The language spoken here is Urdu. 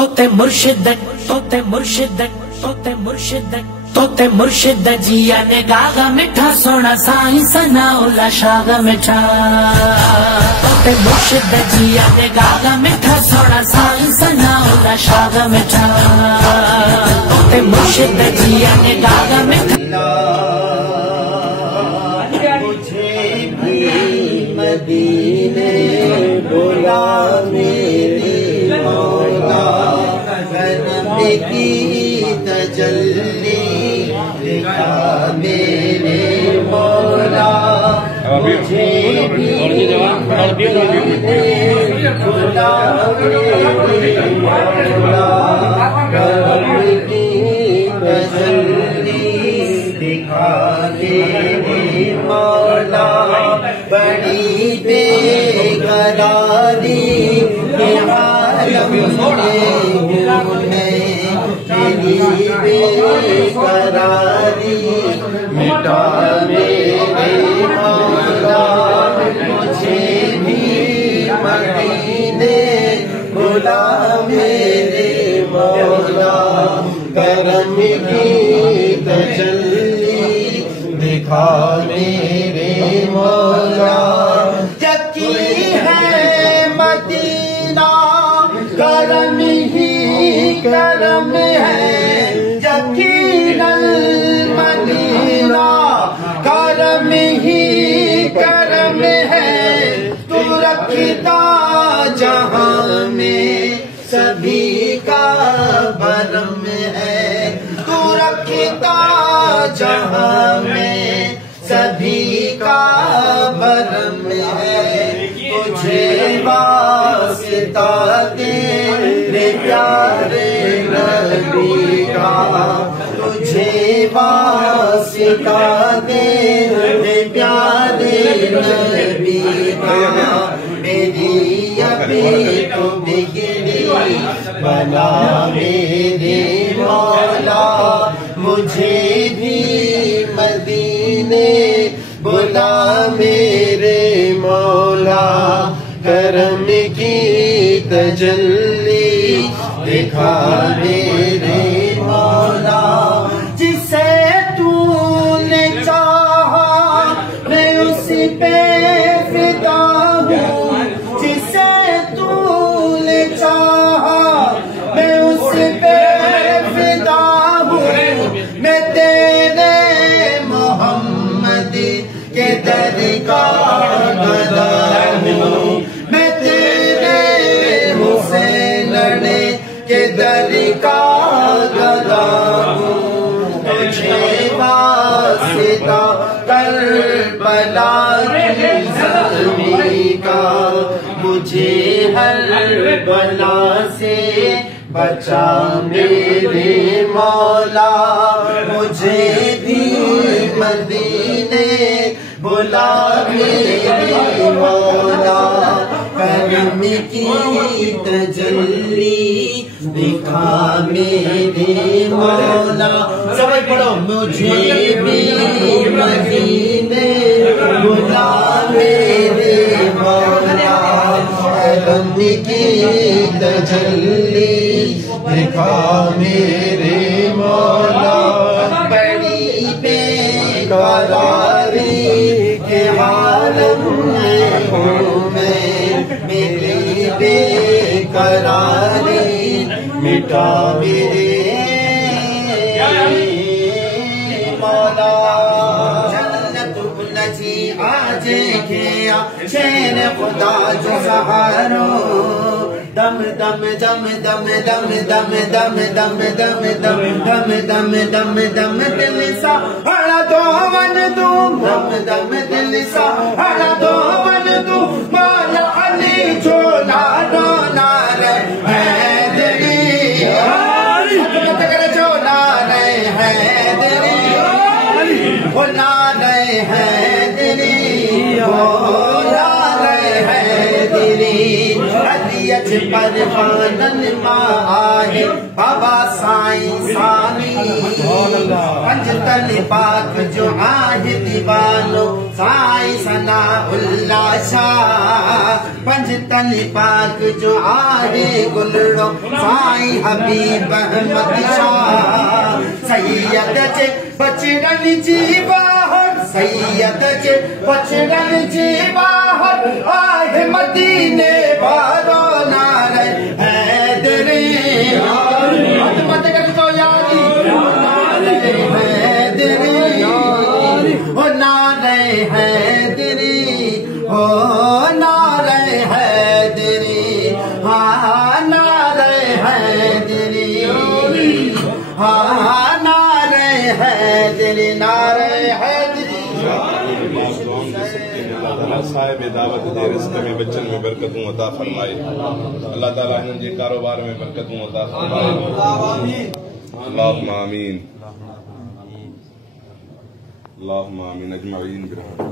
توتے مرشد توتے مرشد توتے مرشد توتے مرشد جیا نے گاگا میٹھا سونا سائیں سنا اولا شاگا میٹھا توتے مرشد جیا نے گاگا میٹھا سونا سائیں سنا اولا شاگا میٹھا توتے مرشد جیا نے گاگا میٹھا مجھے بھی مدینے بلا میرے مولا کرم کی تجلی دکھا میرے مولا مجھے بھی مدینے بلا میرے مولا کرم کی تجلی دکھا میرے مولا بڑی بے قراری کے عالم میں تیری بے قراری مٹا میرے مولا مجھے بھی مدینے بلا میرے مولا کرم کی تجلی دکھا میرے مولا یقین ہے مدینہ کرم ہی کرم ہے یقین مدینہ کرم ہی کرم ہے تو رکھتا جہاں میں سبھی کا برم ہے تو رکھتا جہاں میں سبھی کا برم ہے تجھے واسطہ تیرے پیارے نبی کا تجھے واسطہ تیرے پیارے نبی کا میری ابھی تو بگڑی بنا میرے مولا مجھے بھی مدینے بلا میرے مولا کرم کی تجلی دکھا میرے مولا جسے تو نے چاہا میں اسی پہ فدا ہوں جسے تو نے چاہا میں اس پہ فدا ہوں میں تیرے محمد کے در کا گدا ہوں میں تیرے حسین کے در کا گدا ہوں تجھے واسطہ کربلا کی زمین کا مجھے ہر بلا سے بچا میرے مولا مجھے بھی مدینے بلا میرے مولا کرم کی تجلی دکھا میرے مولا سب پڑھو مجھے بھی مدینے بلا میرے مولا کرم کی تجلی دکھا میرے مولا بڑی بے قراری کے عالم میں ہوں میں میری بے قراری مٹا میرے مولا جنت الذی آج کیا شیر خدا جو سہارو دم دم دم دم دم دم دم دم دم دم دم دم دم دم دل سا ہڑا دو ون دم دم دم دل سا ہڑا دو ون دم مولا علی چولا ڈولا رے حیدری چولا رے حیدری بھولا رے حیدری بھولا رے حیدری چ پروانن ماں آہے بابا سائیں سامی پنجتن پاک جو آہے دیوانو سائیں ثناء اللہ شاہ پنجتن پاک جو آہے گلڑو سائیں حبیب احمد شاہ سید چ بچڑن جی باہر سید چ بچڑن جی باہر آہے مدینے بارو نعرہ حیدری حکمت کر تو یاری نعرہ حیدری او نعرہ حیدری او نعرہ حیدری ہاں نعرہ حیدری ہاں نعرہ حیدری نعرہ حیدری صاحب دعوت دے رزق میں بچن میں برکتوں عطا فرمائے اللہ تعالیٰ انہوں جے کاروبار میں برکتوں عطا فرمائے اللہم آمین اللہم آمین اجمعین برحمتک